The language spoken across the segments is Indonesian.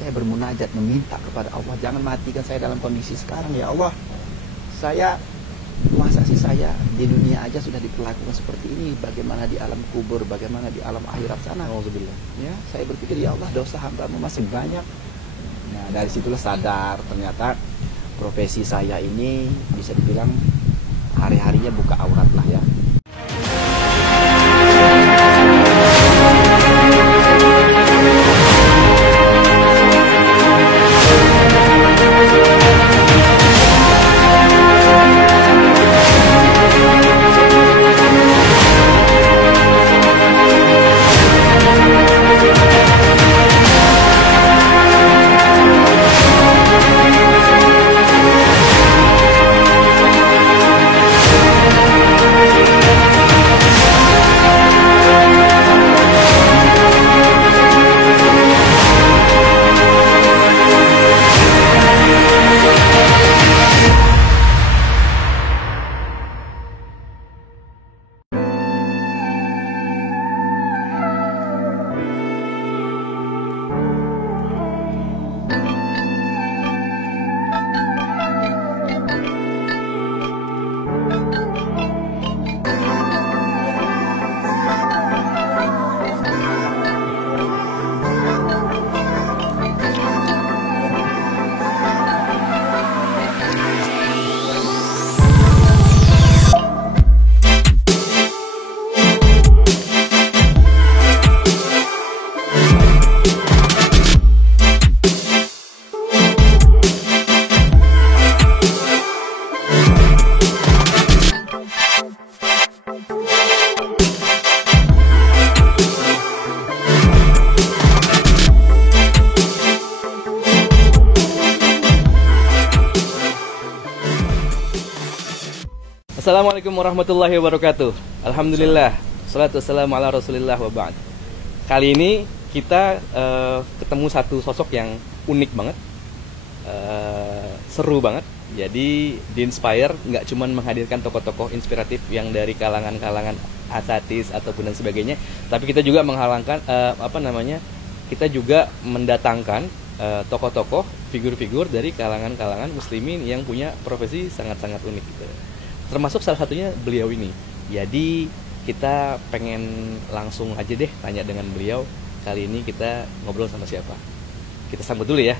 saya bermunajat meminta kepada Allah, jangan matikan saya dalam kondisi sekarang ya Allah. Saya masa sih saya di dunia aja sudah diperlakukan seperti ini, bagaimana di alam kubur, bagaimana di alam akhirat sana. Alhamdulillah. Ya, saya berpikir ya Allah, dosa hambamu masih banyak. Nah, dari situlah sadar ternyata profesi saya ini bisa dibilang hari-harinya buka aurat lah ya. Assalamualaikum warahmatullahi wabarakatuh. Alhamdulillah, salatu wassalamu ala rasulillah wa ba'd. Kali ini kita ketemu satu sosok yang unik banget, seru banget. Jadi di Inspire nggak cuma menghadirkan tokoh-tokoh inspiratif yang dari kalangan-kalangan asatis ataupun dan sebagainya, tapi kita juga menghalangkan kita juga mendatangkan tokoh-tokoh, figur-figur dari kalangan-kalangan muslimin yang punya profesi sangat-sangat unik gitu. Termasuk salah satunya beliau ini. Jadi kita pengen langsung aja deh tanya dengan beliau. Kali ini kita ngobrol sama siapa? Kita sambut dulu ya.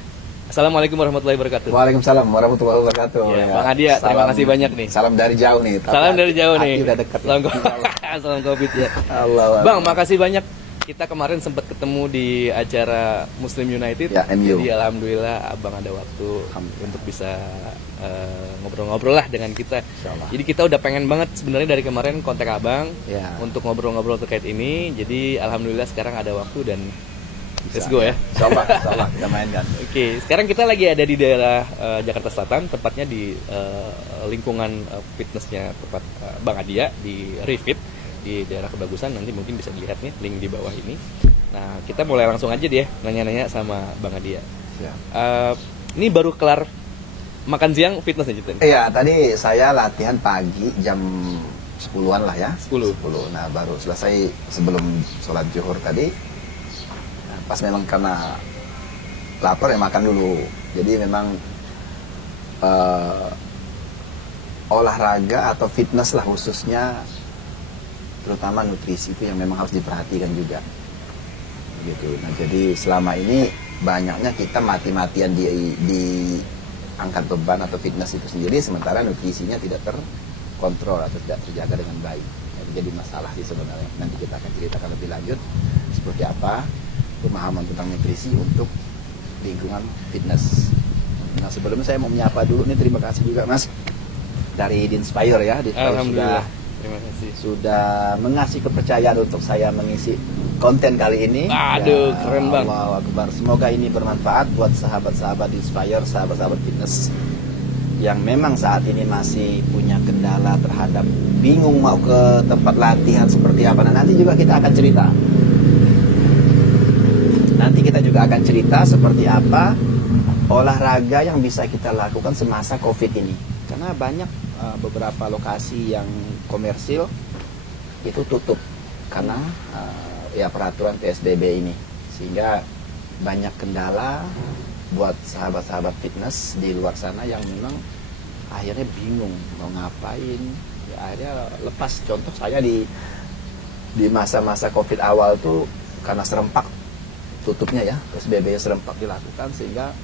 Assalamualaikum warahmatullahi wabarakatuh. Waalaikumsalam warahmatullahi wabarakatuh. Ya, Bang Adia, terima kasih banyak nih. Salam dari jauh nih. Salam dari jauh nih. Udah dekat. Salam Covid ya. Allah. Bang, makasih banyak. Kita kemarin sempat ketemu di acara Muslim United. Ya, MU. Jadi alhamdulillah Abang ada waktu untuk bisa ngobrol-ngobrol lah dengan kita. Jadi kita udah pengen banget sebenarnya dari kemarin kontak Abang ya, untuk ngobrol-ngobrol terkait ini. Jadi alhamdulillah sekarang ada waktu dan let's go ya. Coba kita mainkan. Oke, sekarang kita lagi ada di daerah Jakarta Selatan, tepatnya di lingkungan fitnessnya tempat Bang Adia di Refit di daerah Kebagusan. Nanti mungkin bisa dilihat nih link di bawah ini. Nah, kita mulai langsung aja deh nanya-nanya sama Bang Adia. Ya. Ini baru kelar makan siang fitness aja tadi? Iya, tadi saya latihan pagi jam 10-an lah ya. 10. Nah, baru selesai sebelum sholat zuhur tadi. Nah, pas memang karena lapar ya makan dulu. Jadi memang olahraga atau fitness lah khususnya, terutama nutrisi itu yang memang harus diperhatikan juga. Gitu. Nah, jadi selama ini banyaknya kita mati-matian di angkat beban atau fitness itu sendiri, sementara nutrisinya tidak terkontrol atau tidak terjaga dengan baik. Jadi masalah sih sebenarnya. Nanti kita akan ceritakan lebih lanjut seperti apa pemahaman tentang nutrisi untuk lingkungan fitness. Nah, sebelumnya saya mau menyapa dulu nih, terima kasih juga Mas dari Inspire ya. Alhamdulillah. Terima kasih. Sudah mengasih kepercayaan untuk saya mengisi konten kali ini. Aduh, ya, keren Bang. Allahu Akbar. Semoga ini bermanfaat buat sahabat-sahabat Inspire, sahabat-sahabat fitness yang memang saat ini masih punya kendala terhadap bingung mau ke tempat latihan seperti apa. Nah, nanti juga kita akan cerita. Nanti kita juga akan cerita seperti apa olahraga yang bisa kita lakukan semasa Covid ini. Karena banyak beberapa lokasi yang komersil itu tutup karena ya peraturan PSBB ini, sehingga banyak kendala buat sahabat-sahabat fitness di luar sana yang memang akhirnya bingung mau ngapain. Ya, akhirnya lepas. Contoh saya di masa-masa COVID awal tuh karena serempak tutupnya ya, PSBB serempak dilakukan sehingga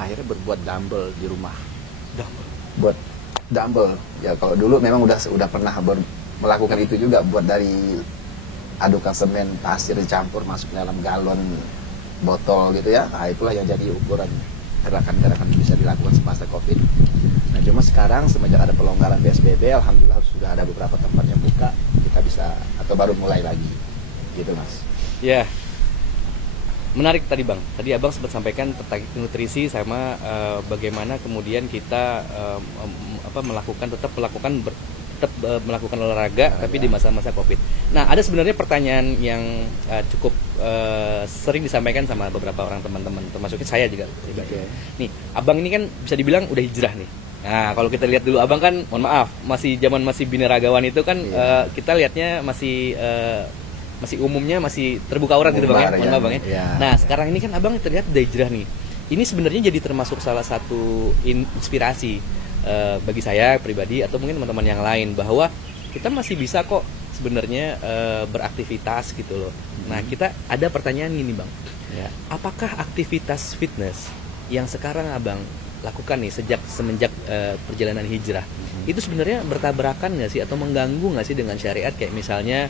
akhirnya berbuat dumbbell di rumah. Buat dumbbell. Ya kalau dulu memang udah pernah melakukan itu juga, buat dari adukan semen pasir dicampur masuk dalam galon botol gitu ya. Nah, itulah yang jadi ukuran gerakan-gerakan yang bisa dilakukan semasa COVID. Nah, cuma sekarang semenjak ada pelonggaran PSBB, alhamdulillah sudah ada beberapa tempat yang buka, kita bisa atau baru mulai lagi, gitu Mas. Ya, menarik tadi Bang. Tadi Abang sempat sampaikan tentang nutrisi sama bagaimana kemudian kita tetap melakukan olahraga tapi di masa-masa COVID. Nah, ada sebenarnya pertanyaan yang cukup sering disampaikan sama beberapa orang teman-teman, termasuk saya juga. Okay. Nih, Abang ini kan bisa dibilang udah hijrah nih. Nah, kalau kita lihat dulu Abang kan, mohon maaf, masih binaragawan itu kan kita lihatnya masih umumnya masih terbuka aurat gitu Bang ya. Mohon maaf Bang ya. Nah, sekarang ini kan Abang terlihat udah hijrah nih. Ini sebenarnya jadi termasuk salah satu inspirasi bagi saya pribadi atau mungkin teman-teman yang lain, bahwa kita masih bisa kok sebenarnya beraktivitas gitu loh. Nah, kita ada pertanyaan gini Bang. Ya, apakah aktivitas fitness yang sekarang Abang lakukan nih semenjak perjalanan hijrah itu sebenarnya bertabrakan nggak sih atau mengganggu nggak sih dengan syariat? Kayak misalnya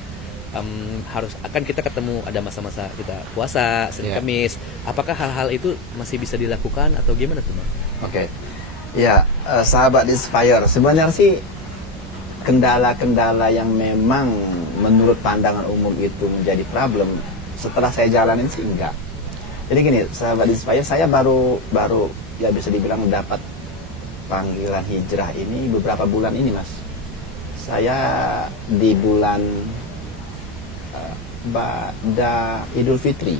akan kita ketemu ada masa-masa kita puasa, Senin Kamis. Apakah hal-hal itu masih bisa dilakukan atau gimana tuh Bang? Oke. Ya, sahabat Inspire, sebenarnya sih kendala-kendala yang memang menurut pandangan umum itu menjadi problem, setelah saya jalanin sih enggak. Jadi gini, sahabat Inspire, saya baru ya bisa dibilang dapat panggilan hijrah ini beberapa bulan ini Mas. Saya di bulan Ba'da Idul Fitri.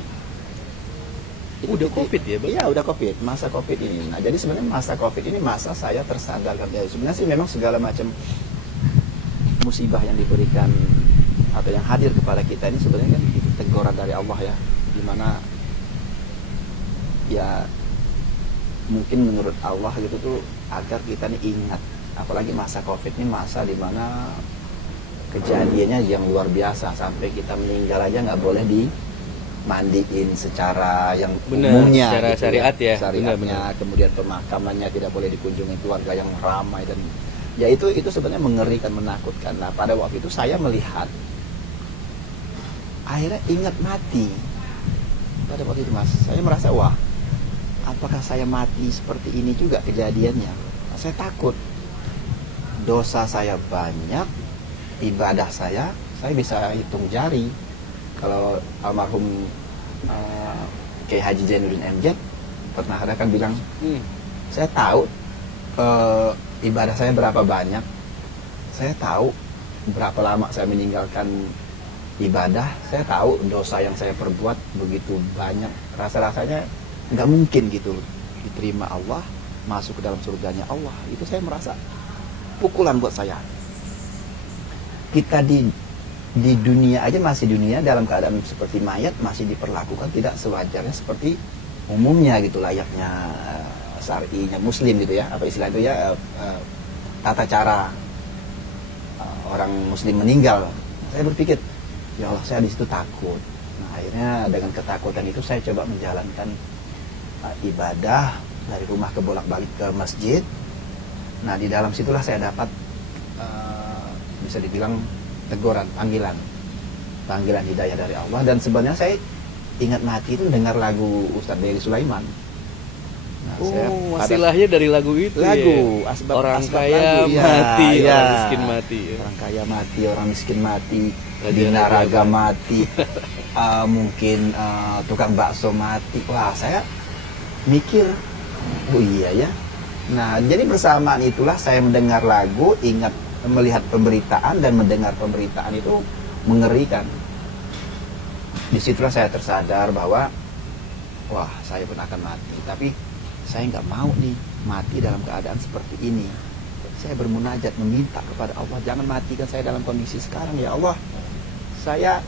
Udah COVID ya Bang? Iya, udah COVID, masa COVID ini. Nah, jadi sebenarnya masa COVID ini masa saya tersadarkan. Ya, sebenarnya sih memang segala macam musibah yang diberikan atau yang hadir kepada kita ini sebenarnya kan teguran dari Allah ya, dimana ya mungkin menurut Allah gitu tuh agar kita nih ingat, apalagi masa COVID ini masa dimana kejadiannya yang luar biasa, sampai kita meninggal aja nggak boleh dimandiin secara yang umumnya, secara gitu syariat ya, syariatnya. Benar. Kemudian pemakamannya tidak boleh dikunjungi keluarga yang ramai, dan ya itu sebenarnya mengerikan, menakutkan. Nah, pada waktu itu saya melihat, akhirnya ingat mati. Pada waktu itu Mas, saya merasa, wah, apakah saya mati seperti ini juga kejadiannya? Nah, saya takut, dosa saya banyak, ibadah saya bisa hitung jari. Kalau almarhum Kiai Haji Zainuddin MZ pernah ada kan bilang, saya tahu ibadah saya berapa banyak, saya tahu berapa lama saya meninggalkan ibadah, saya tahu dosa yang saya perbuat begitu banyak, rasa-rasanya nggak mungkin gitu diterima Allah, masuk ke dalam surganya Allah. Itu saya merasa pukulan buat saya. Kita di dunia aja masih dunia dalam keadaan seperti mayat, masih diperlakukan tidak sewajarnya seperti umumnya gitu, layaknya syar'inya muslim gitu ya, apa istilah itu ya, tata cara orang muslim meninggal. Saya berpikir, ya Allah, saya di situ takut. Nah, akhirnya dengan ketakutan itu saya coba menjalankan ibadah dari rumah ke bolak-balik ke masjid. Nah, di dalam situlah saya dapat bisa dibilang teguran, panggilan hidayah dari Allah. Dan sebenarnya saya ingat mati itu dengar lagu Ustadz Dery Sulaiman. Nah, wasilahnya dari lagu itu lagu, ya? asbab, orang asbab kaya lagu. mati, Ya, orang miskin mati ya. Orang kaya mati, orang miskin mati, binaraga mati, mungkin tukang bakso mati. Wah, saya mikir, oh iya ya. Nah, jadi bersamaan itulah saya mendengar lagu, ingat melihat pemberitaan dan mendengar pemberitaan itu mengerikan. Disitulah saya tersadar bahwa wah, saya pun akan mati, tapi saya nggak mau nih mati dalam keadaan seperti ini. Saya bermunajat meminta kepada Allah, jangan matikan saya dalam kondisi sekarang ya Allah. Saya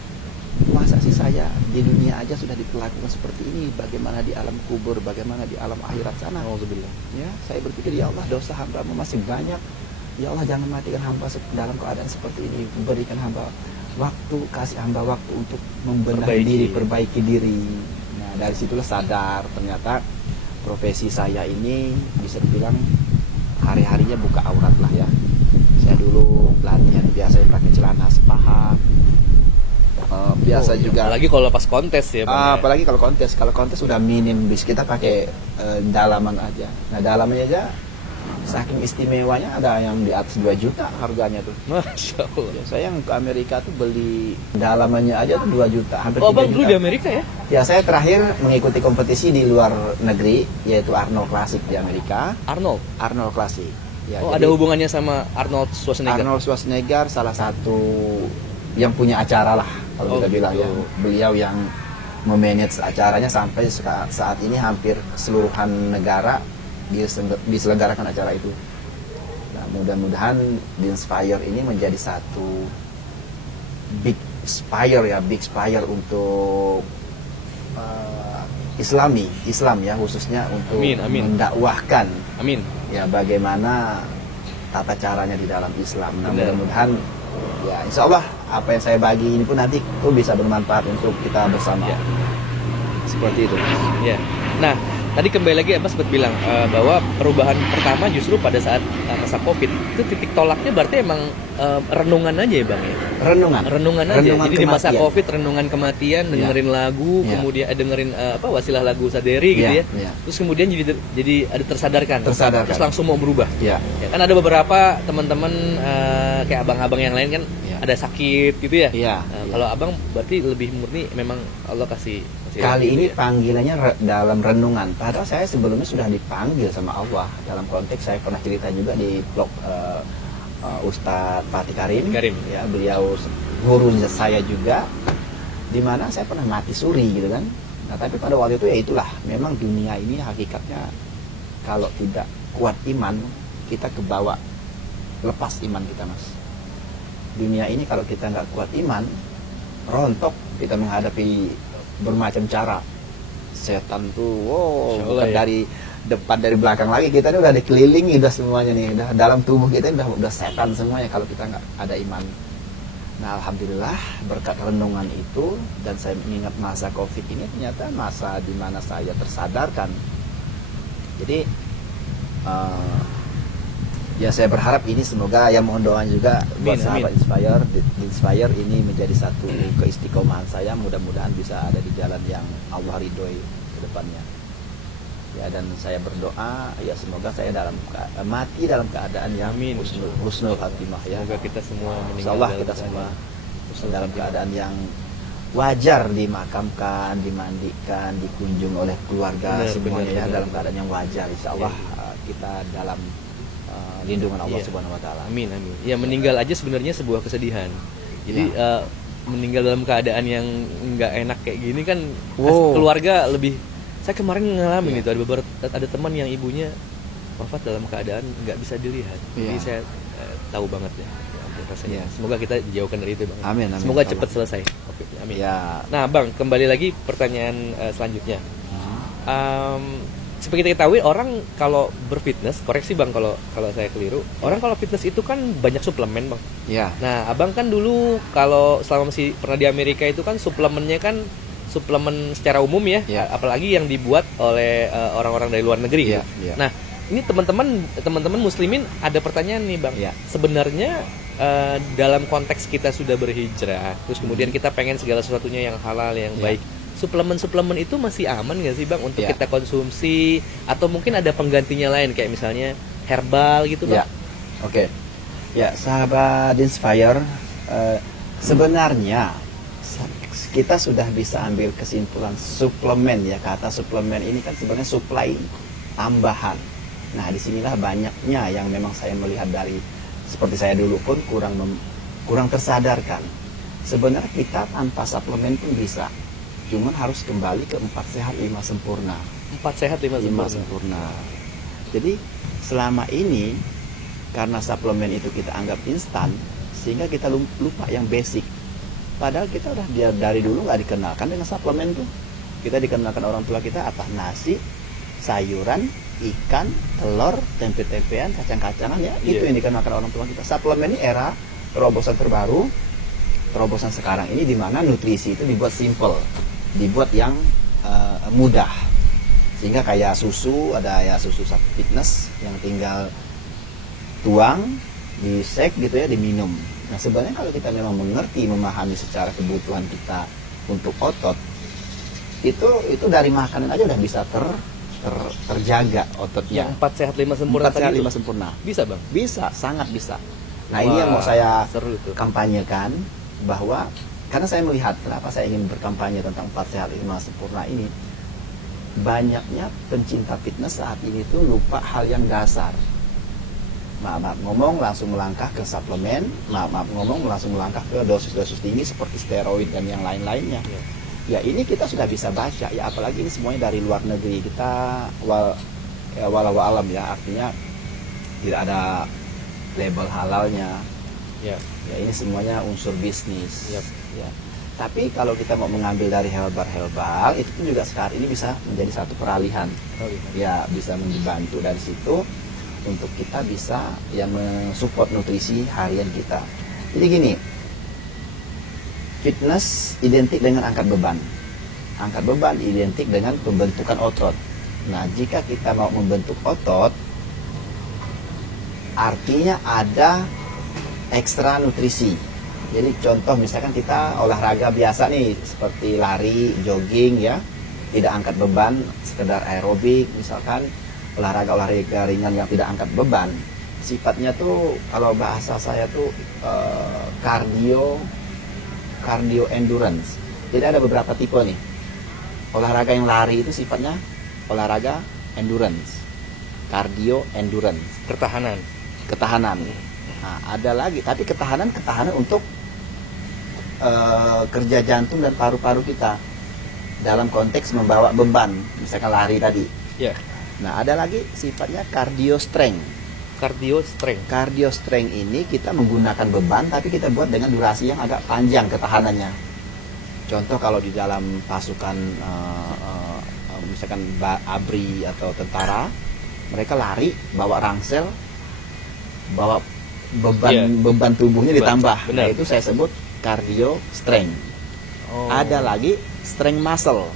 masa sih profesi saya di dunia aja sudah diperlakukan seperti ini, bagaimana di alam kubur, bagaimana di alam akhirat sana. Alhamdulillah. Ya, saya berpikir, ya Allah, dosa hamba-Mu masih banyak. Ya Allah, jangan matikan hamba dalam keadaan seperti ini. Berikan hamba waktu, kasih hamba waktu untuk membenahi diri, perbaiki diri. Nah, dari situlah sadar ternyata profesi saya ini bisa dibilang hari-harinya buka aurat lah ya. Saya dulu latihan biasanya pakai celana sepaha. Biasa juga. Apalagi kalau pas kontes ya, Bang. Apalagi kalau kontes udah minim, bis kita pakai dalaman aja. Nah, dalamnya aja saking istimewanya ada yang di atas 2 juta harganya tuh. Masya Allah. Ya, saya yang ke Amerika tuh beli dalamannya aja tuh 2 juta, hampir 3 Bang juta. dulu di Amerika ya? Ya, saya terakhir mengikuti kompetisi di luar negeri, yaitu Arnold Classic di Amerika. Arnold Classic. Ya, ada hubungannya sama Arnold Schwarzenegger? Arnold Schwarzenegger salah satu yang punya acara lah, kalau kita bilang ya. Beliau yang memanage acaranya sampai saat ini hampir keseluruhan negara diselenggarakan acara itu. Nah, mudah-mudahan The Inspire ini menjadi satu big spire untuk Islam ya, khususnya untuk mendakwahkan ya bagaimana tata caranya di dalam Islam. Nah, mudah-mudahan ya insya Allah apa yang saya bagi ini pun nanti itu bisa bermanfaat untuk kita bersama. Ya. Seperti itu. Ya. Nah, tadi kembali lagi Abbas sempat bilang bahwa perubahan pertama justru pada saat masa Covid itu titik tolaknya berarti emang renungan aja ya Bang ya? Renungan aja. Jadi di masa Covid renungan kematian, dengerin lagu, kemudian dengerin wasilah lagu Saderi gitu ya. Terus kemudian jadi ada tersadarkan. Terus langsung mau berubah. Ya kan ada beberapa teman-teman kayak abang-abang yang lain kan ada sakit gitu ya. Kalau Abang berarti lebih murni memang Allah kasih kali ini panggilannya dalam renungan. Padahal saya sebelumnya sudah dipanggil sama Allah. Dalam konteks saya pernah cerita juga di blog Ustadz Fatih Karim. Ya, beliau guru saya juga. Dimana saya pernah mati suri gitu kan. Nah, tapi pada waktu itu ya itulah. Memang dunia ini hakikatnya kalau tidak kuat iman, kita kebawa lepas iman kita, Mas. Dunia ini kalau kita nggak kuat iman, rontok kita menghadapi bermacam cara. Setan tuh bukan dari depan dari belakang lagi, kita ini udah dikelilingi udah semuanya nih, udah dalam tubuh kita udah setan semuanya kalau kita nggak ada iman. Nah, alhamdulillah berkat renungan itu, dan saya mengingat masa Covid ini ternyata masa di mana saya tersadarkan. Jadi ya saya berharap ini semoga ya mohon doa juga buat sahabat Inspire ini menjadi satu keistiqomahan saya, mudah-mudahan bisa ada di jalan yang Allah ridhoi ke depannya. Ya, dan saya berdoa ya semoga saya mati dalam keadaan yang husnul khatimah ya. Semoga kita semua meninggal insyaallah kita semua dalam keadaan yang wajar, dimakamkan, dimandikan, dikunjung oleh keluarga semuanya dalam keadaan yang wajar. Insyaallah kita dalam lindungan Allah Subhanahu wa taala. Amin. Ya, meninggal aja sebenarnya sebuah kesedihan. Jadi meninggal dalam keadaan yang nggak enak kayak gini kan keluarga lebih. Saya kemarin ngalamin itu ada teman yang ibunya wafat dalam keadaan nggak bisa dilihat. Jadi saya tahu banget ya rasanya. Semoga kita dijauhkan dari itu, Bang. Amin. Semoga cepat selesai. Amin. Ya. Nah, Bang, kembali lagi pertanyaan selanjutnya. Seperti kita ketahui, orang kalau berfitness, koreksi Bang kalau saya keliru, orang kalau fitness itu kan banyak suplemen, Bang. Ya. Nah, Abang kan dulu kalau selama masih pernah di Amerika itu kan suplemennya kan suplemen secara umum ya, apalagi yang dibuat oleh orang-orang dari luar negeri. Nah, ini teman-teman muslimin ada pertanyaan nih, Bang. Sebenarnya dalam konteks kita sudah berhijrah, terus kemudian kita pengen segala sesuatunya yang halal, yang baik. Suplemen-suplemen itu masih aman nggak sih, Bang, untuk kita konsumsi, atau mungkin ada penggantinya lain kayak misalnya herbal gitu, Bang? Oke. Ya, sahabat Inspire, sebenarnya kita sudah bisa ambil kesimpulan suplemen ya. Kata suplemen ini kan sebenarnya suplai tambahan. Nah, disinilah banyaknya yang memang saya melihat dari seperti saya dulu pun kurang tersadarkan. Sebenarnya kita tanpa suplemen pun bisa. Cuman harus kembali ke 4 sehat 5 sempurna. 4 sehat 5 sempurna. Jadi selama ini karena suplemen itu kita anggap instan, sehingga kita lupa yang basic. Padahal kita udah dia dari dulu nggak dikenalkan dengan suplemen tuh. Kita dikenalkan orang tua kita apa? Nasi, sayuran, ikan, telur, tempe-tempean, kacang-kacangan ya. Itu yang dikenalkan orang tua kita. Suplemen ini era terobosan terbaru, terobosan sekarang ini di mana nutrisi itu dibuat simple, dibuat yang mudah. Sehingga kayak susu, ada ya susu fitness yang tinggal tuang, di shake gitu ya, diminum. Nah sebenarnya kalau kita memang mengerti, memahami secara kebutuhan kita untuk otot, itu dari makanan aja udah bisa terjaga ototnya. Yang 4 sehat 5 sempurna. 4 sehat 5 sempurna. Bisa bang? Bisa, sangat bisa. Nah ini yang mau saya seru tuh. Kampanyekan, bahwa karena saya melihat kenapa saya ingin berkampanye tentang 4 sehat 5 sempurna ini, banyaknya pencinta fitness saat ini tuh lupa hal yang dasar. Maaf ngomong langsung melangkah ke suplemen, maaf ngomong langsung melangkah ke dosis-dosis tinggi seperti steroid dan yang lain-lainnya. Ya ini kita sudah bisa baca ya, apalagi ini semuanya dari luar negeri. Kita walau alam ya, artinya tidak ada label halalnya. Ya ini semuanya unsur bisnis. Ya. Tapi kalau kita mau mengambil dari herbal itu pun juga sekarang ini bisa menjadi satu peralihan. Ya bisa membantu dari situ untuk kita bisa ya mensupport nutrisi harian kita. Jadi gini, fitness identik dengan angkat beban. Angkat beban identik dengan pembentukan otot. Nah, jika kita mau membentuk otot, artinya ada ekstra nutrisi. Jadi contoh misalkan kita olahraga biasa nih, seperti lari, jogging ya, tidak angkat beban, sekedar aerobik misalkan, olahraga ringan yang tidak angkat beban, sifatnya tuh kalau bahasa saya tuh cardio endurance. Jadi ada beberapa tipe nih. Olahraga yang lari itu sifatnya olahraga endurance, cardio endurance, ketahanan. Nah, ada lagi, tapi ketahanan untuk kerja jantung dan paru-paru kita dalam konteks membawa beban, misalkan lari tadi. Nah, ada lagi sifatnya cardio strength. Cardio strength ini kita menggunakan beban, tapi kita buat dengan durasi yang agak panjang ketahanannya. Contoh kalau di dalam pasukan misalkan ABRI atau tentara, mereka lari bawa rangsel, bawa beban tubuhnya ditambah. Nah, itu saya sebut cardio strength. Ada lagi strength muscle,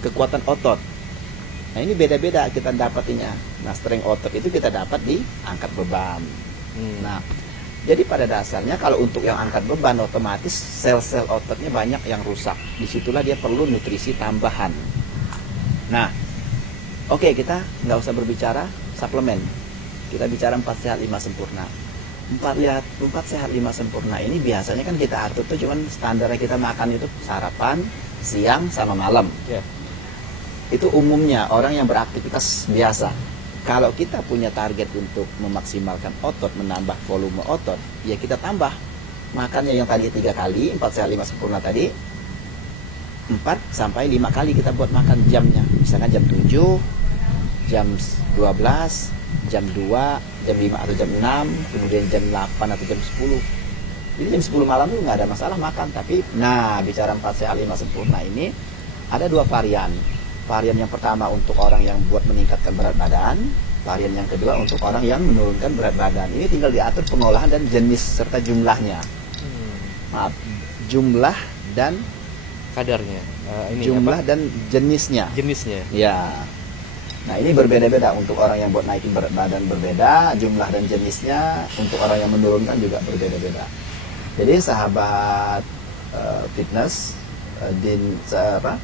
kekuatan otot. Nah ini beda-beda kita dapatinya. Nah strength otot itu kita dapat di angkat beban. Nah jadi pada dasarnya kalau untuk yang angkat beban, otomatis sel-sel ototnya banyak yang rusak. Disitulah dia perlu nutrisi tambahan. Nah oke, kita nggak usah berbicara suplemen, kita bicara 4 sehat 5 sempurna. 4 sehat 5 sempurna ini biasanya kan kita atur tuh cuman standarnya kita makan itu sarapan, siang sama malam. Itu umumnya orang yang beraktivitas biasa. Kalau kita punya target untuk memaksimalkan otot, menambah volume otot, ya kita tambah makannya yang tadi 3 kali, 4 sehat 5 sempurna tadi, 4 sampai 5 kali kita buat makan jamnya. Misalkan jam 7, jam 12, jam 2, jam 5 atau jam 6, kemudian jam 8 atau jam 10. Jadi jam 10 malam itu nggak ada masalah makan. Tapi, nah bicara 4 sehat 5 sempurna ini, ada 2 varian. Varian yang pertama untuk orang yang buat meningkatkan berat badan, varian yang kedua untuk orang yang menurunkan berat badan. Ini tinggal diatur pengolahan dan jenis serta jumlahnya. Maaf, jumlah dan kadarnya. Jumlah dan jenisnya. Ya. Nah ini berbeda-beda untuk orang yang buat naikin berat badan berbeda, jumlah dan jenisnya. Untuk orang yang menurunkan juga berbeda-beda. Jadi sahabat fitness, sahabat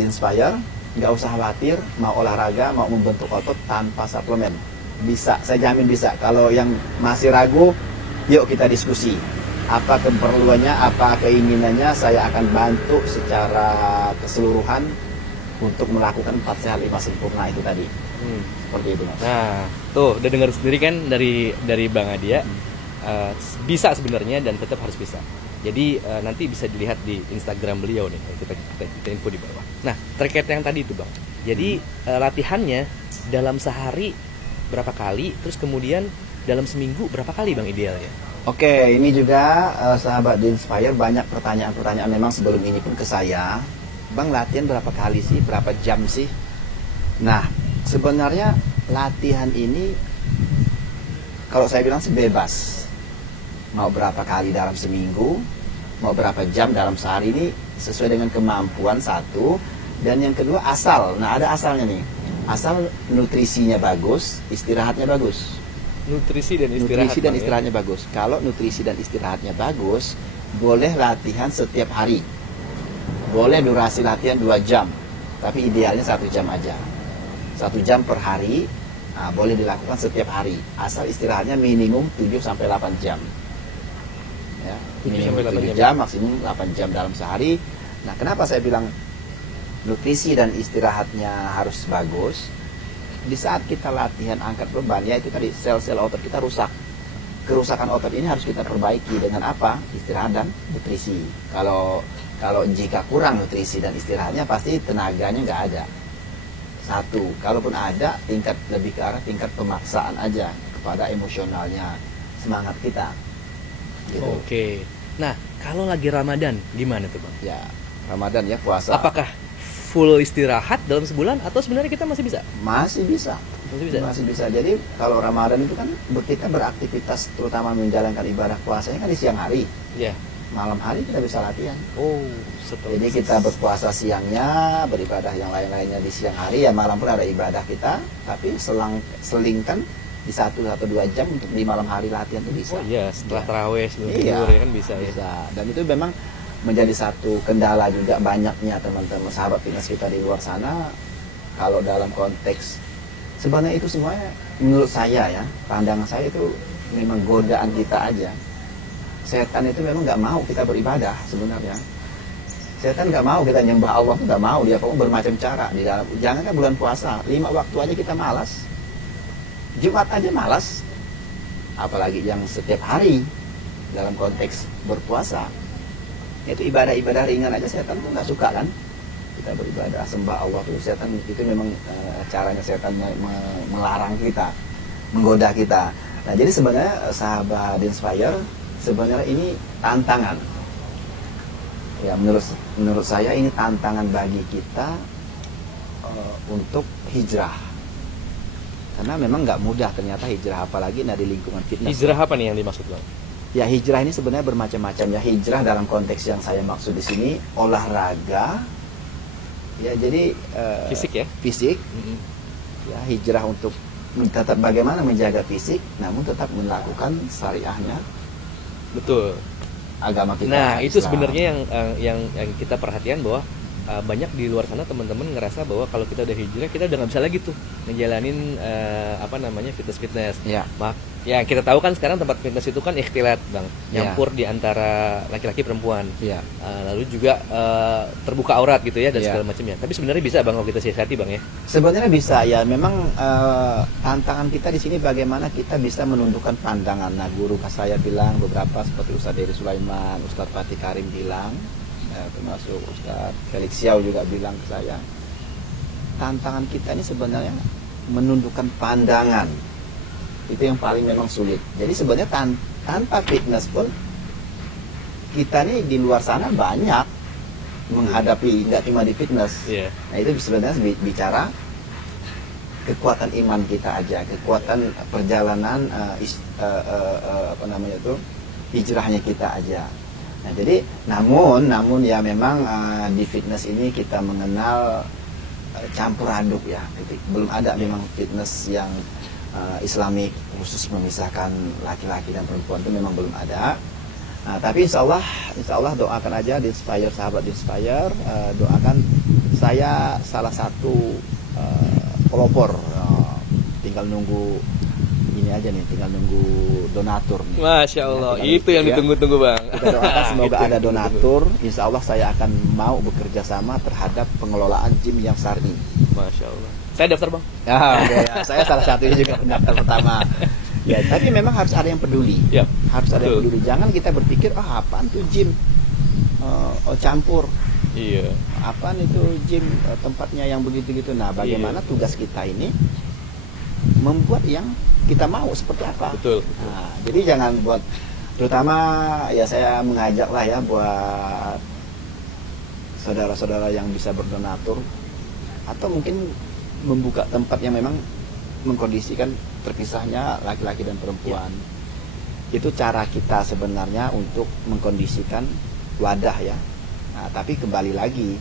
Dinspire, nggak usah khawatir mau olahraga, mau membentuk otot tanpa suplemen. Bisa, saya jamin bisa. Kalau yang masih ragu, yuk kita diskusi. Apa keperluannya, apa keinginannya, saya akan bantu secara keseluruhan untuk melakukan 4 sehat 5 sempurna itu tadi. Seperti itu, Mas. Nah, tuh udah dengar sendiri kan dari Bang Adia. Bisa sebenarnya dan tetap harus bisa. Jadi nanti bisa dilihat di Instagram beliau nih, kita info di bawah. Nah, terkait yang tadi itu Bang. Jadi latihannya dalam sehari berapa kali, terus kemudian dalam seminggu berapa kali Bang idealnya? Oke, ini juga sahabat di Inspire banyak pertanyaan-pertanyaan memang sebelum ini pun ke saya. Bang, latihan berapa kali sih? Berapa jam sih? Nah, sebenarnya latihan ini kalau saya bilang sih bebas. Mau berapa kali dalam seminggu, mau berapa jam dalam sehari, ini sesuai dengan kemampuan satu. Dan yang kedua asal. Nah, ada asalnya nih. Asal nutrisinya bagus, istirahatnya bagus. Nutrisi dan istirahatnya bagus. Kalau nutrisi dan istirahatnya bagus, boleh latihan setiap hari. Boleh durasi latihan 2 jam, tapi idealnya 1 jam aja. 1 jam per hari, boleh dilakukan setiap hari. Asal istirahatnya minimum 7-8 jam. Ya, 7-8 jam, maksimum 8 jam dalam sehari. Nah, kenapa saya bilang nutrisi dan istirahatnya harus bagus? Di saat kita latihan angkat beban, ya itu tadi sel-sel otot kita rusak. Kerusakan otot ini harus kita perbaiki dengan apa? Istirahat dan nutrisi. Kalau jika kurang nutrisi dan istirahatnya, pasti tenaganya nggak ada. Satu, kalaupun ada, tingkat lebih ke arah tingkat pemaksaan aja kepada emosionalnya, semangat kita. Gitu. Oke. Nah, kalau lagi Ramadan gimana tuh Bang? Ya, Ramadan ya, puasa. Apakah full istirahat dalam sebulan atau sebenarnya kita masih bisa? Masih bisa. Masih bisa. Jadi kalau Ramadan itu kan kita beraktivitas, terutama menjalankan ibadah puasanya kan di siang hari. Iya. Malam hari kita bisa latihan. Oh, jadi kita berpuasa siangnya, beribadah yang lain-lainnya di siang hari, ya malam pun ada ibadah kita, tapi selingkan di 1 atau 2 jam untuk di malam hari latihan itu bisa. Oh iya, setelah tarawih sebelum iya, tidur ya kan bisa. Dan itu memang menjadi satu kendala juga banyaknya teman-teman sahabat fitness kita di luar sana. Kalau dalam konteks sebenarnya itu semuanya menurut saya ya, pandangan saya itu memang godaan kita aja. Setan itu memang nggak mau kita beribadah sebenarnya. Setan nggak mau kita nyembah Allah, nggak mau, dia pun bermacam cara di dalam. Jangankan bulan puasa, 5 waktu aja kita malas. Jumat aja malas, apalagi yang setiap hari dalam konteks berpuasa. Itu ibadah-ibadah ringan aja setan tuh nggak suka kan, kita beribadah sembah Allah tuh. Setan itu memang caranya setan melarang kita, menggoda kita. Nah, jadi sebenarnya sahabat Inspire, sebenarnya ini tantangan ya, menurut saya ini tantangan bagi kita untuk hijrah, karena memang nggak mudah ternyata hijrah, apalagi di lingkungan fitness. Hijrah apa nih yang dimaksud Bang? Ya, hijrah ini sebenarnya bermacam-macam ya. Hijrah dalam konteks yang saya maksud di sini olahraga. Ya, jadi fisik. Ya, hijrah untuk tetap bagaimana menjaga fisik, namun tetap melakukan syariahnya. Betul. Agama kita. Nah, itu sebenarnya yang kita perhatikan bahwa banyak di luar sana teman-teman ngerasa bahwa kalau kita udah hijrah kita udah nggak bisa lagi tuh ngejalanin fitness. Ya. Ya kita tahu kan sekarang tempat fitness itu kan ikhtilat Bang, nyampur ya, di antara laki-laki perempuan. Ya. Lalu juga terbuka aurat gitu ya dan ya, segala macamnya. Tapi sebenarnya bisa Bang kalau kita siasati Bang ya. Sebenarnya bisa ya. Memang tantangan kita di sini bagaimana kita bisa menundukkan pandangan. Nah, guru saya bilang beberapa seperti Ustadz Dery Sulaiman, Ustadz Fatih Karim bilang, termasuk Ustadz Felix Xiao juga bilang ke saya, tantangan kita ini sebenarnya menundukkan pandangan. Itu yang paling memang sulit. Jadi sebenarnya tanpa fitness pun kita nih di luar sana banyak menghadapi, nggak cuma di fitness. Nah, itu sebenarnya bicara kekuatan iman kita aja, kekuatan perjalanan hijrahnya kita aja. Nah, jadi namun ya memang di fitness ini kita mengenal campur aduk ya. Belum ada memang fitness yang Islamik khusus memisahkan laki-laki dan perempuan, itu memang belum ada. Nah, tapi insya Allah doakan aja di Inspire, sahabat di Inspire, doakan saya salah satu pelopor. Tinggal nunggu ini aja nih, tinggal nunggu donatur nih. Masya Allah, ya, itu yang ditunggu-tunggu Bang. Kita doakan semoga ada donatur. Insya Allah saya akan mau bekerja sama terhadap pengelolaan gym yang syar'i. Masya Allah. Saya daftar Bang. Ya, saya salah satunya juga pendaftar pertama. Ya, tapi memang harus ada yang peduli. Yep. Harus ada yang peduli. Jangan kita berpikir, apaan tuh gym campur. Iya. Apaan itu gym tempatnya yang begitu-gitu. Nah, bagaimana tugas kita ini membuat yang kita mau seperti apa. Betul. Nah, jadi jangan buat, terutama ya saya mengajak lah ya buat saudara-saudara yang bisa berdonatur atau mungkin membuka tempat yang memang mengkondisikan terpisahnya laki-laki dan perempuan. Itu cara kita sebenarnya untuk mengkondisikan wadah ya. Nah, tapi kembali lagi,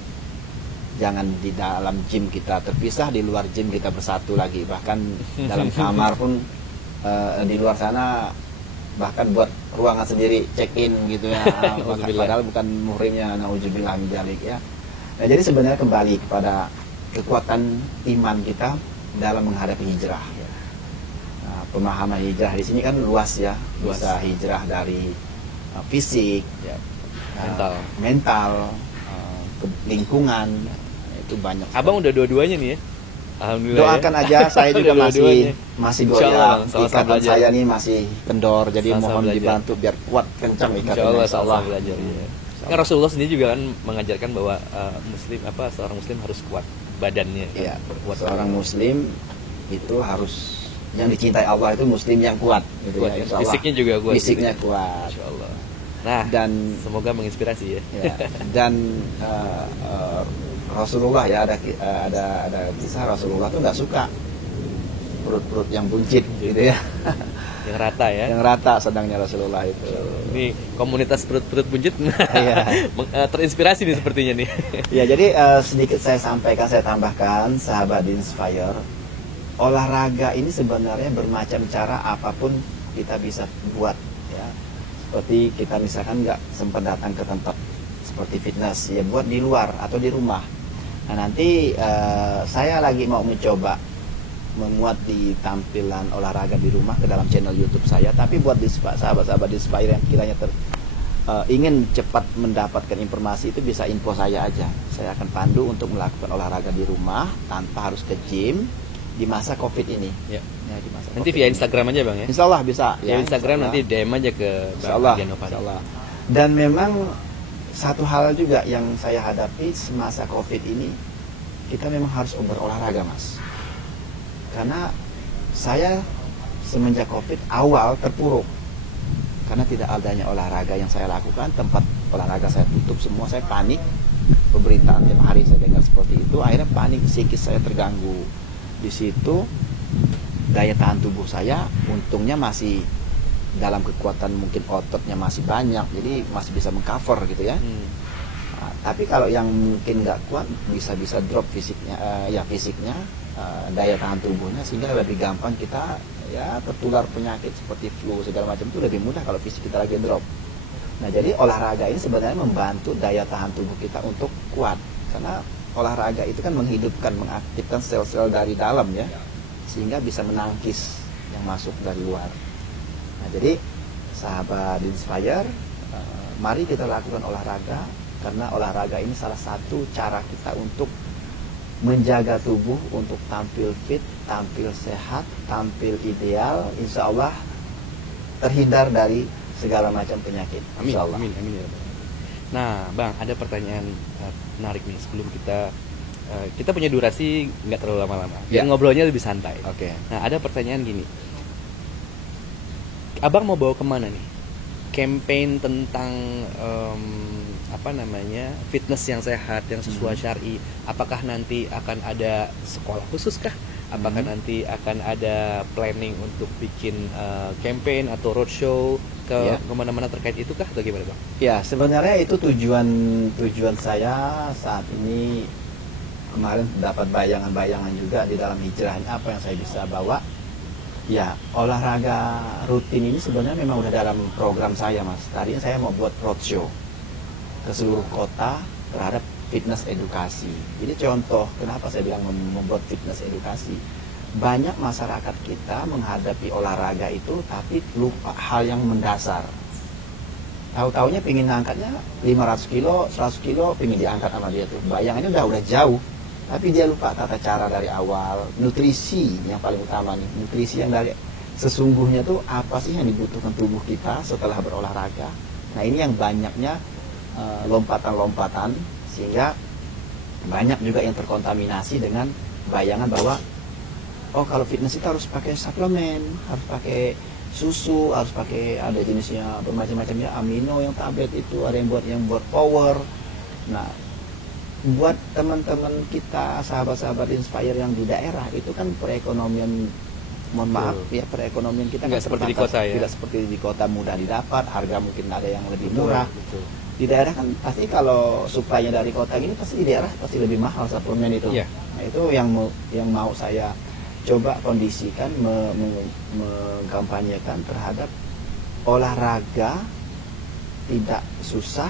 jangan di dalam gym kita terpisah, di luar gym kita bersatu lagi. Bahkan dalam kamar pun di luar sana bahkan buat ruangan sendiri, check-in gitu ya. Padahal bukan muhrimnya, nauzubillah min dzalik ya. Nah, jadi sebenarnya kembali kepada kekuatan iman kita dalam menghadapi hijrah. Nah, pemahaman hijrah di sini kan luas ya, bisa hijrah dari fisik, ya, mental, lingkungan, itu banyak. Abang udah dua-duanya nih ya. Alhamdulillah. Doakan aja, saya juga masih goyang. Ikatan belajar. saya ini masih kendor, jadi Sama-sama mohon belajar. dibantu biar kuat kencang ikatan. Insyaallah belajar. Ya. Kan Rasulullah sendiri juga kan mengajarkan bahwa seorang muslim harus kuat badannya. Iya, kuat seorang muslim itu harus, yang dicintai Allah itu muslim yang kuat gitu kuat, ya, insya Allah. Fisiknya juga kuat. Fisiknya kuat. Insyaallah. Nah, dan semoga menginspirasi ya. Dan Rasulullah ya, ada kisah Rasulullah tuh nggak suka perut-perut yang buncit gitu ya. Yang rata ya. Yang rata sedangnya Rasulullah itu. Ini komunitas perut-perut buncit Iya. terinspirasi nih sepertinya nih. Ya, jadi sedikit saya sampaikan, saya tambahkan, sahabat Inspire, olahraga ini sebenarnya bermacam cara, apapun kita bisa buat ya. Seperti kita misalkan nggak sempat datang ke tempat seperti fitness, ya buat di luar atau di rumah. Nah, nanti saya lagi mau mencoba memuat di tampilan olahraga di rumah ke dalam channel YouTube saya. Tapi buat sahabat-sahabat Inspire yang kiranya ingin cepat mendapatkan informasi, itu bisa info saya aja. Saya akan pandu untuk melakukan olahraga di rumah tanpa harus ke gym di masa COVID ini. Ya. Ya, di masa Nanti COVID via ini. Instagram aja Bang ya. Insya Allah bisa. Ya, Instagram nanti DM aja ke Bang Ardian Novandi. Insya Allah. Dan memang satu hal juga yang saya hadapi semasa COVID ini, kita memang harus berolahraga, Mas. Karena saya semenjak COVID awal terpuruk. Karena tidak adanya olahraga yang saya lakukan, tempat olahraga saya tutup semua, saya panik. Pemberitaan tiap hari saya dengar seperti itu, akhirnya panik, psikis saya terganggu. Di situ daya tahan tubuh saya untungnya masih dalam kekuatan, mungkin ototnya masih banyak, jadi masih bisa mengcover gitu ya. Nah, tapi kalau yang mungkin nggak kuat, bisa drop fisiknya, fisiknya, daya tahan tubuhnya, sehingga lebih gampang kita ya tertular penyakit seperti flu segala macam, itu lebih mudah kalau fisik kita lagi drop. Nah, jadi olahraga ini sebenarnya membantu daya tahan tubuh kita untuk kuat, karena olahraga itu kan menghidupkan, mengaktifkan sel-sel dari dalam ya, sehingga bisa menangkis yang masuk dari luar. Nah, jadi sahabat Inspire, mari kita lakukan olahraga, karena olahraga ini salah satu cara kita untuk menjaga tubuh, untuk tampil fit, tampil sehat, tampil ideal, insya Allah terhindar dari segala macam penyakit. Amin, Insya Allah. amin, amin ya. Nah, Bang, ada pertanyaan menarik nih sebelum kita punya durasi nggak terlalu lama-lama. Ya. Ngobrolnya lebih santai. Oke. Nah, ada pertanyaan gini. Abang mau bawa kemana nih? Campaign tentang fitness yang sehat, yang sesuai syar'i. Apakah nanti akan ada sekolah khusus kah? Apakah nanti akan ada planning untuk bikin campaign atau roadshow ke kemana-mana terkait itu kah, atau gimana Bang? Ya, sebenarnya itu tujuan saya saat ini. Kemarin dapat bayangan-bayangan juga di dalam hijrahnya, apa yang saya bisa bawa. Ya, olahraga rutin ini sebenarnya memang udah dalam program saya, Mas. Tadinya saya mau buat roadshow ke seluruh kota terhadap fitness edukasi. Jadi contoh, kenapa saya bilang membuat fitness edukasi. Banyak masyarakat kita menghadapi olahraga itu, tapi lupa hal yang mendasar. Tahu-taunya pingin ngangkatnya 500 kilo, 100 kilo, pingin diangkat sama dia tuh. Bayangannya udah jauh. Tapi dia lupa tata cara dari awal. Nutrisi yang paling utama nih. Nutrisi yang dari sesungguhnya tuh apa sih yang dibutuhkan tubuh kita setelah berolahraga. Nah, ini yang banyaknya lompatan-lompatan, sehingga banyak juga yang terkontaminasi dengan bayangan bahwa oh kalau fitness itu harus pakai suplemen, harus pakai susu, harus pakai ada jenisnya bermacam-macamnya, amino yang tablet itu, ada yang buat power. Nah, buat teman-teman kita, sahabat-sahabat Inspire yang di daerah itu kan perekonomian, mohon maaf ya, perekonomian kita nggak kan seperti di kota ya, tidak seperti di kota, mudah didapat, harga mungkin ada yang lebih murah. Betul. Di daerah kan pasti kalau suplainya dari kota gini pasti di daerah pasti lebih mahal suplemen itu. Iya. Nah, itu yang mau saya coba kondisikan, mengkampanyekan terhadap olahraga tidak susah,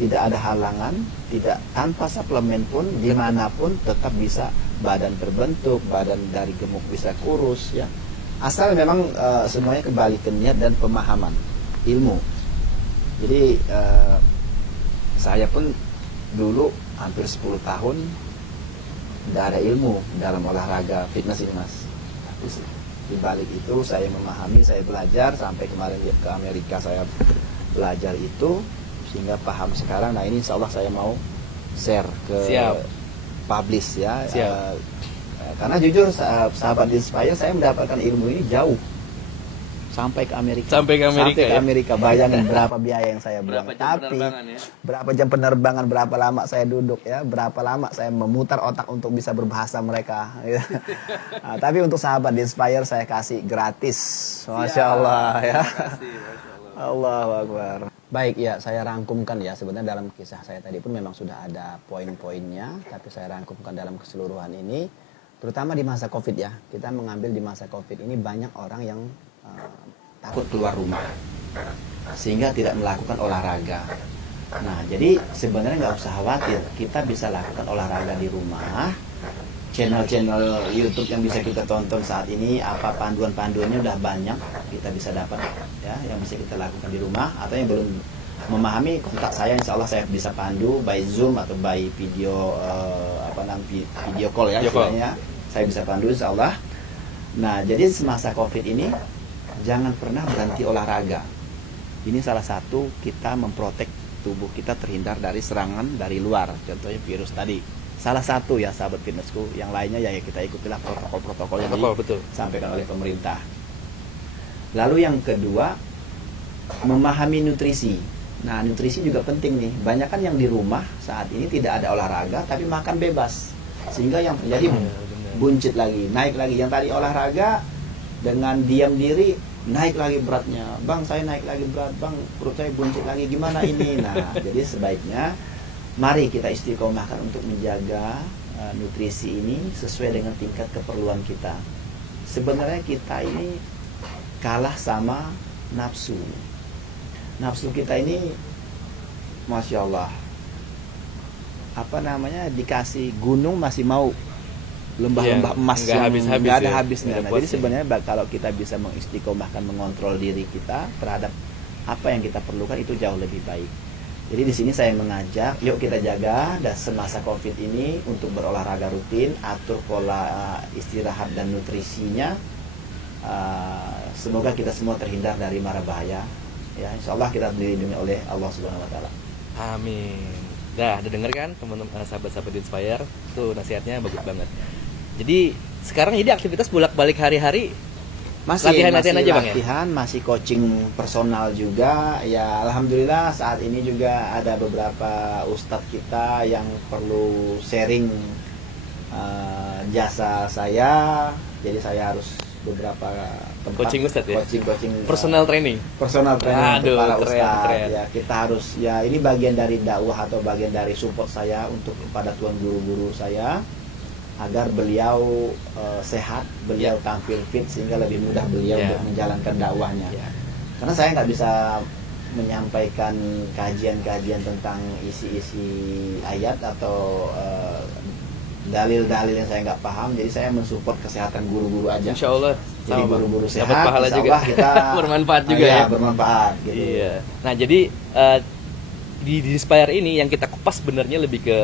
tidak ada halangan, tidak tanpa suplemen pun dimanapun tetap bisa badan terbentuk, badan dari gemuk bisa kurus ya. Asal memang semuanya kembali ke niat dan pemahaman ilmu. Jadi saya pun dulu hampir 10 tahun tidak ada ilmu dalam olahraga fitness ini mas. Tapi di balik itu saya memahami, saya belajar sampai kemarin ke Amerika saya belajar itu sehingga paham sekarang. Nah ini insya Allah saya mau share ke publish ya. Karena jujur sahabat Inspire saya mendapatkan ilmu ini jauh sampai ke Amerika. Sampai ke Amerika. Bayangin berapa biaya yang saya buang. Tapi ya? berapa jam penerbangan, berapa lama saya duduk ya, berapa lama saya memutar otak untuk bisa berbahasa mereka. Nah, tapi untuk sahabat Inspire saya kasih gratis. Masya Allah ya. Allahu Akbar. Baik ya, saya rangkumkan ya, sebenarnya dalam kisah saya tadi pun memang sudah ada poin-poinnya, tapi saya rangkumkan dalam keseluruhan ini, terutama di masa Covid ya. Kita mengambil di masa Covid ini banyak orang yang takut keluar rumah sehingga tidak melakukan olahraga. Nah, jadi sebenarnya nggak usah khawatir, kita bisa lakukan olahraga di rumah. Channel-channel YouTube yang bisa kita tonton saat ini, apa panduan-panduannya udah banyak, kita bisa dapat ya, yang bisa kita lakukan di rumah. Atau yang belum memahami, kontak saya, insya Allah saya bisa pandu by Zoom atau by video video call ya, istilahnya. Saya bisa pandu insya Allah. Nah, jadi semasa Covid ini jangan pernah berhenti olahraga. Ini salah satu kita memprotek tubuh kita terhindar dari serangan dari luar, contohnya virus tadi. Salah satu ya sahabat fitnessku, yang lainnya ya kita ikutilah protokol-protokol yang disampaikan oleh pemerintah. Lalu yang kedua, memahami nutrisi. Nah, nutrisi juga penting nih. Banyak kan yang di rumah saat ini tidak ada olahraga tapi makan bebas, sehingga yang terjadi buncit lagi, naik lagi. Yang tadi olahraga dengan diam diri naik lagi beratnya. Bang, saya naik lagi berat, bang, perut saya buncit lagi, gimana ini? Nah, jadi sebaiknya mari kita istiqomahkan untuk menjaga nutrisi ini sesuai dengan tingkat keperluan kita. Sebenarnya kita ini kalah sama nafsu. Nafsu kita ini, Masya Allah, dikasih gunung masih mau, lembah-lembah emas yang nggak ada habisnya. Nah, jadi sebenarnya kalau kita bisa mengistiqomahkan, mengontrol diri kita terhadap apa yang kita perlukan, itu jauh lebih baik. Jadi di sini saya mengajak, yuk kita jaga dan semasa Covid ini untuk berolahraga rutin, atur pola istirahat dan nutrisinya. Semoga kita semua terhindar dari mara bahaya. Ya, insya Allah kita dilindungi oleh Allah Subhanahu Wa Taala. Amin. Udah denger kan teman-teman, sahabat-sahabat Inspire, tuh nasihatnya bagus banget. Jadi sekarang jadi aktivitas bolak-balik hari-hari masih latihan aja bang ya? Latihan, masih coaching personal juga. Ya alhamdulillah saat ini juga ada beberapa ustadz kita yang perlu sharing jasa saya. Jadi saya harus beberapa tempat coaching ustadz ya? Coaching personal training untuk para ustadz. keren. Ya kita harus, ya ini bagian dari dakwah atau bagian dari support saya untuk kepada tuan guru-guru saya, agar beliau sehat, beliau tampil fit sehingga lebih mudah beliau untuk menjalankan dakwahnya. Karena saya nggak bisa menyampaikan kajian-kajian tentang isi-isi ayat atau dalil-dalil yang saya nggak paham, jadi saya mensupport kesehatan guru-guru aja. Insya Allah. Jadi guru-guru sehat, dapat pahala juga. Kita bermanfaat juga ya. Bermanfaat. Gitu. Iya. Nah jadi di Inspire ini yang kita kupas sebenarnya lebih ke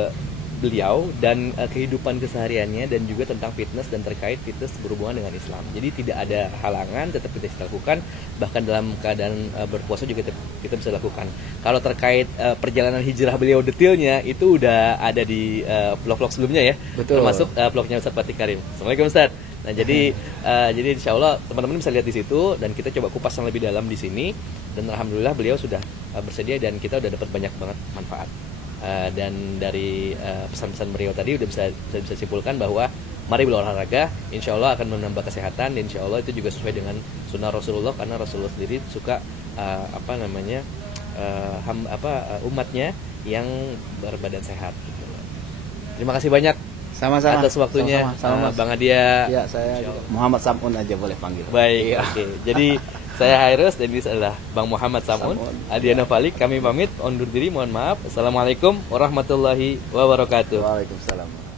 beliau dan kehidupan kesehariannya dan juga tentang fitness dan terkait fitness berhubungan dengan Islam. Jadi tidak ada halangan, tetap kita bisa lakukan, bahkan dalam keadaan berpuasa juga kita bisa lakukan. Kalau terkait perjalanan hijrah beliau detailnya itu udah ada di vlog-vlog sebelumnya ya. Betul. Termasuk vlognya Ustaz Fatih Karim. Assalamualaikum Ustaz. Nah, jadi insya Allah teman-teman bisa lihat di situ dan kita coba kupas yang lebih dalam di sini dan alhamdulillah beliau sudah bersedia dan kita udah dapat banyak banget manfaat. Dan dari pesan-pesan beliau tadi udah bisa simpulkan bahwa mari berolahraga, insya Allah akan menambah kesehatan dan insya Allah itu juga sesuai dengan sunnah Rasulullah karena Rasulullah sendiri suka umatnya yang berbadan sehat. Gitu. Terima kasih banyak. Sama-sama. Atas waktunya, Sama-sama. Bang Adia. Ya, saya juga. Muhammad Samun aja boleh panggil. Baik, oke. Jadi saya Hairus dan ini adalah Bang Muhammad Samun. Adia Novalik, kami pamit undur diri, mohon maaf. Assalamualaikum warahmatullahi wabarakatuh. Waalaikumsalam.